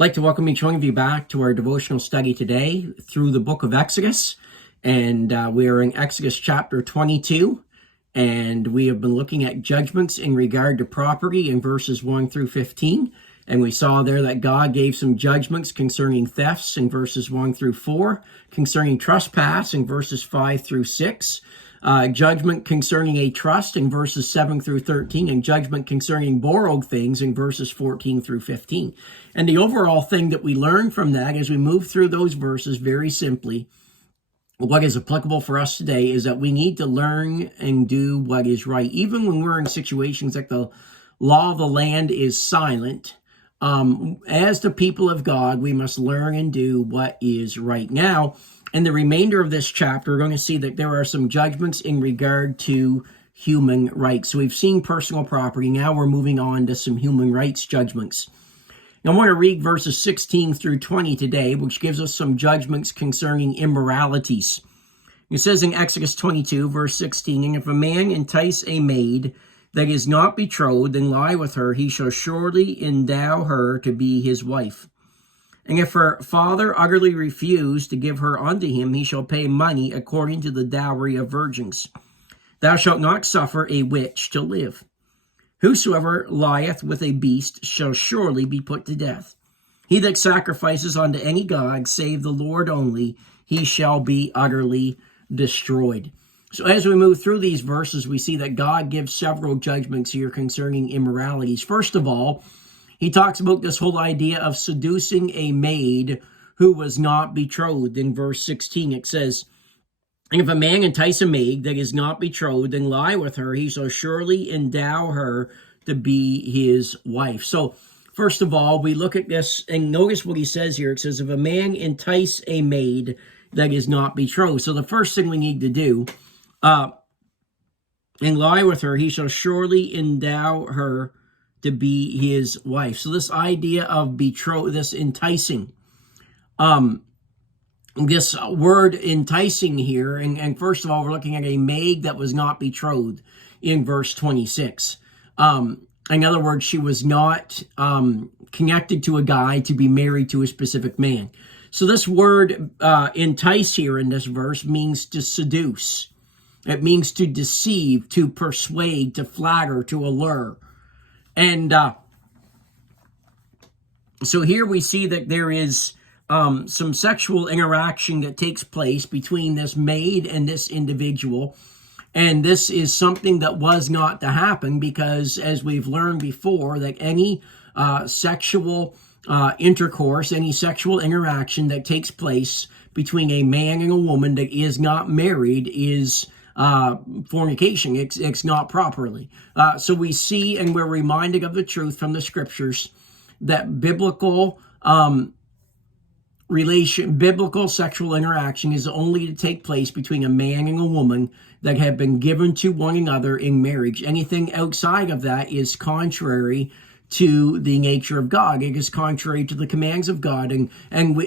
I'd like to welcome each one of you back to our devotional study today through the book of Exodus. And we are in Exodus chapter 22. And we have been looking at judgments in regard to property in verses 1 through 15. And we saw there that God gave some judgments concerning thefts in verses 1 through 4, concerning trespass in verses 5 through 6, judgment concerning a trust in verses 7 through 13, and judgment concerning borrowed things in verses 14 through 15. And the overall thing that we learn from that as we move through those verses very simply, what is applicable for us today is that we need to learn and do what is right. Even when we're in situations like the law of the land is silent, as the people of God, we must learn and do what is right. Now, in the remainder of this chapter, we're going to see that there are some judgments in regard to human rights. So we've seen personal property. Now we're moving on to some human rights judgments. Now I want to read verses 16 through 20 today, which gives us some judgments concerning immoralities. It says in Exodus 22, verse 16, "And if a man entice a maid that is not betrothed and lie with her, he shall surely endow her to be his wife. And if her father utterly refuse to give her unto him, he shall pay money according to the dowry of virgins. Thou shalt not suffer a witch to live. Whosoever lieth with a beast shall surely be put to death. He that sacrifices unto any god, save the Lord only, he shall be utterly destroyed." So as we move through these verses, we see that God gives several judgments here concerning immoralities. First of all, he talks about this whole idea of seducing a maid who was not betrothed. In verse 16, it says, "And if a man entice a maid that is not betrothed and lie with her, he shall surely endow her to be his wife." So first of all, we look at this and notice what he says here. It says, if a man entice a maid that is not betrothed. So the first thing we need to do, and lie with her, he shall surely endow her to be his wife. So this idea of betroth, this enticing, this word enticing here, and first of all, we're looking at a maid that was not betrothed in verse 26. In other words, she was not connected to a guy to be married to a specific man. So this word entice here in this verse means to seduce. It means to deceive, to persuade, to flatter, to allure. And so here we see that there is some sexual interaction that takes place between this maid and this individual. And this is something that was not to happen because, as we've learned before, that any sexual intercourse, any sexual interaction that takes place between a man and a woman that is not married is fornication. It's not properly. So we see and we're reminded of the truth from the scriptures that biblical sexual interaction is only to take place between a man and a woman that have been given to one another in marriage. Anything outside of that is contrary to the nature of God. It is contrary to the commands of God. And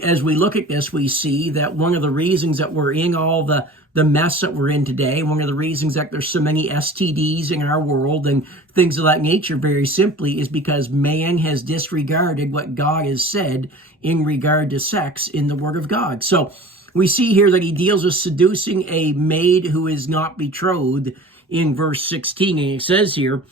as we look at this, we see that one of the reasons that we're in all the mess that we're in today, one of the reasons that there's so many STDs in our world and things of that nature, very simply, is because man has disregarded what God has said in regard to sex in the Word of God. So we see here that he deals with seducing a maid who is not betrothed in verse 16. And it says here,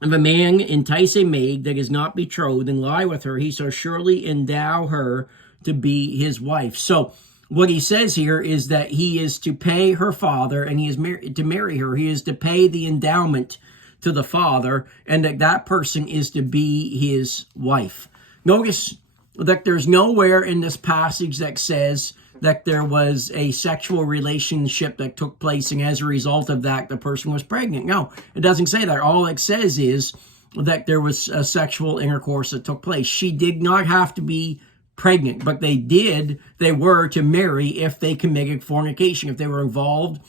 if a man entice a maid that is not betrothed and lie with her, he shall surely endow her to be his wife. So what he says here is that he is to pay her father and he is to marry her. He is to pay the endowment to the father and that person is to be his wife. Notice that there's nowhere in this passage that says that there was a sexual relationship that took place and as a result of that, the person was pregnant. No, it doesn't say that. All it says is that there was a sexual intercourse that took place. She did not have to be pregnant, but they were to marry if they committed fornication, if they were involved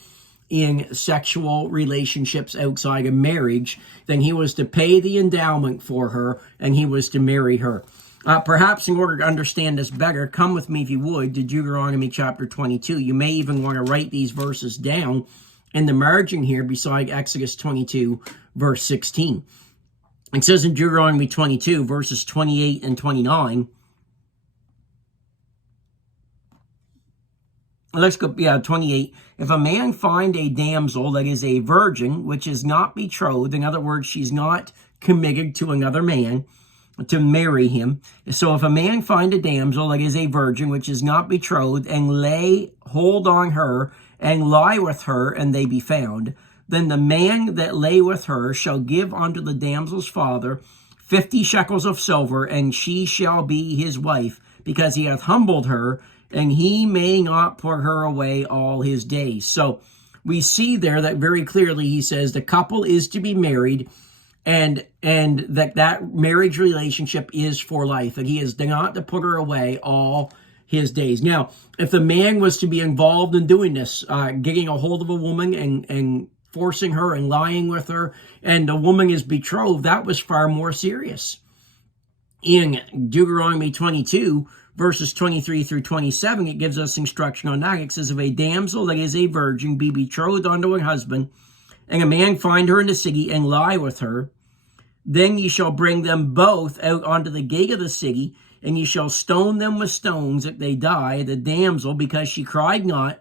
in sexual relationships outside of marriage, then he was to pay the endowment for her and he was to marry her. Perhaps in order to understand this better, come with me, if you would, to Deuteronomy chapter 22. You may even want to write these verses down in the margin here beside Exodus 22, verse 16. It says in Deuteronomy 22, verses 28 and 29, let's go, 28. If a man find a damsel that is a virgin, which is not betrothed, in other words, she's not committed to another man to marry him. So if a man find a damsel that is a virgin, which is not betrothed, and lay hold on her, and lie with her, and they be found, then the man that lay with her shall give unto the damsel's father 50 shekels of silver, and she shall be his wife, because he hath humbled her, and he may not put her away all his days. So we see there that very clearly he says the couple is to be married, and that marriage relationship is for life, and he is not to put her away all his days. Now, if the man was to be involved in doing this, getting a hold of a woman and forcing her and lying with her, and the woman is betrothed, that was far more serious. In Deuteronomy 22, verses 23 through 27, it gives us instruction on that. It says, if a damsel that is a virgin be betrothed unto a husband, and a man find her in the city and lie with her, then ye shall bring them both out unto the gate of the city, and ye shall stone them with stones if they die, the damsel, because she cried not,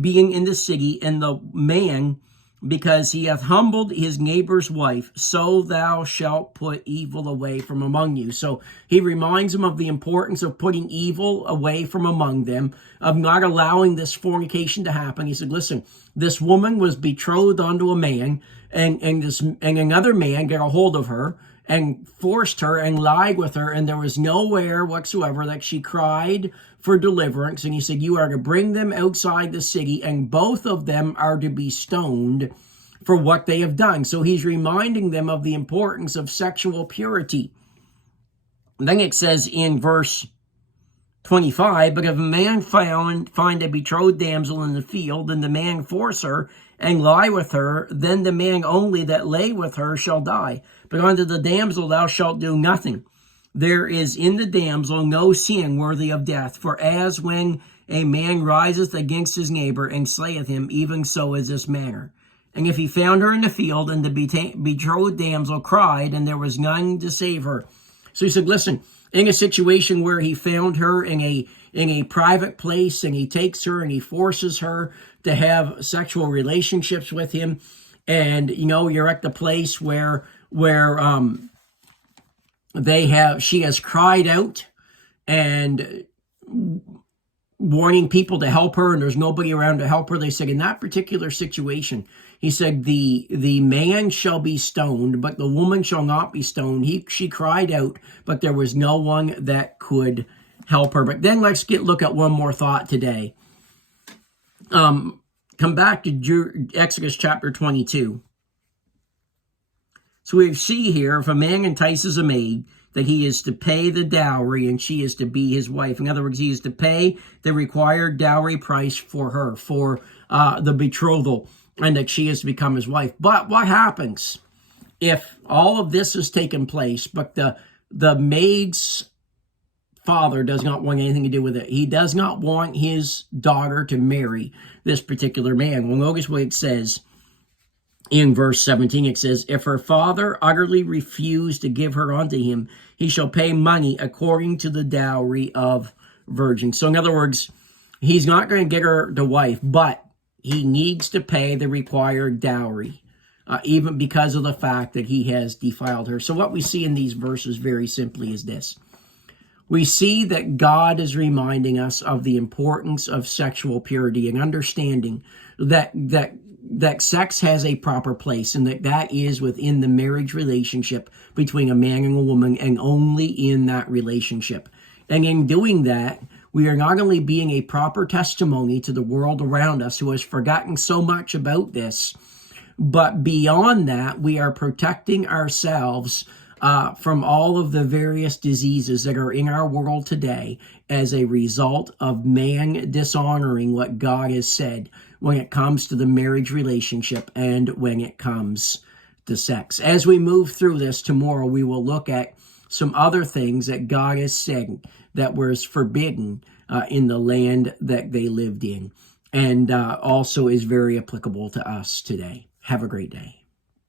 being in the city, and the man, because he hath humbled his neighbor's wife. So thou shalt put evil away from among you. So he reminds them of the importance of putting evil away from among them, of not allowing this fornication to happen. He said, listen, this woman was betrothed unto a man, and another man got a hold of her and forced her and lied with her, and there was nowhere whatsoever that she cried for deliverance. And he said, you are to bring them outside the city, and both of them are to be stoned for what they have done. So he's reminding them of the importance of sexual purity. And then it says in verse 25, but if a man find a betrothed damsel in the field, and the man force her and lie with her, then the man only that lay with her shall die. But unto the damsel thou shalt do nothing. There is in the damsel no sin worthy of death. For as when a man riseth against his neighbor and slayeth him, even so is this manner. And if he found her in the field, and the betrothed damsel cried, and there was none to save her. So he said, listen, in a situation where he found her in a private place, and he takes her and he forces her to have sexual relationships with him, and you're at the place where she has cried out and warning people to help her, and there's nobody around to help her. They said in that particular situation, he said the man shall be stoned, but the woman shall not be stoned. She cried out, but there was no one that could help her. But then let's look at one more thought today. Come back to Exodus chapter 22. So we see here, if a man entices a maid, that he is to pay the dowry, and she is to be his wife. In other words, he is to pay the required dowry price for her, for the betrothal, and that she is to become his wife. But what happens if all of this has taken place, but the maid's father does not want anything to do with it? He does not want his daughter to marry this particular man. Well, notice what it says. In verse 17, it says, if her father utterly refuse to give her unto him, he shall pay money according to the dowry of virgins. So in other words, he's not going to get her the wife, but he needs to pay the required dowry, even because of the fact that he has defiled her. So what we see in these verses very simply is this. We see that God is reminding us of the importance of sexual purity, and understanding that sex has a proper place, and that is within the marriage relationship between a man and a woman, and only in that relationship. And in doing that, we are not only being a proper testimony to the world around us who has forgotten so much about this, but beyond that, we are protecting ourselves from all of the various diseases that are in our world today as a result of man dishonoring what God has said when it comes to the marriage relationship and when it comes to sex. As we move through this tomorrow, we will look at some other things that God has said that was forbidden in the land that they lived in, and also is very applicable to us today. Have a great day.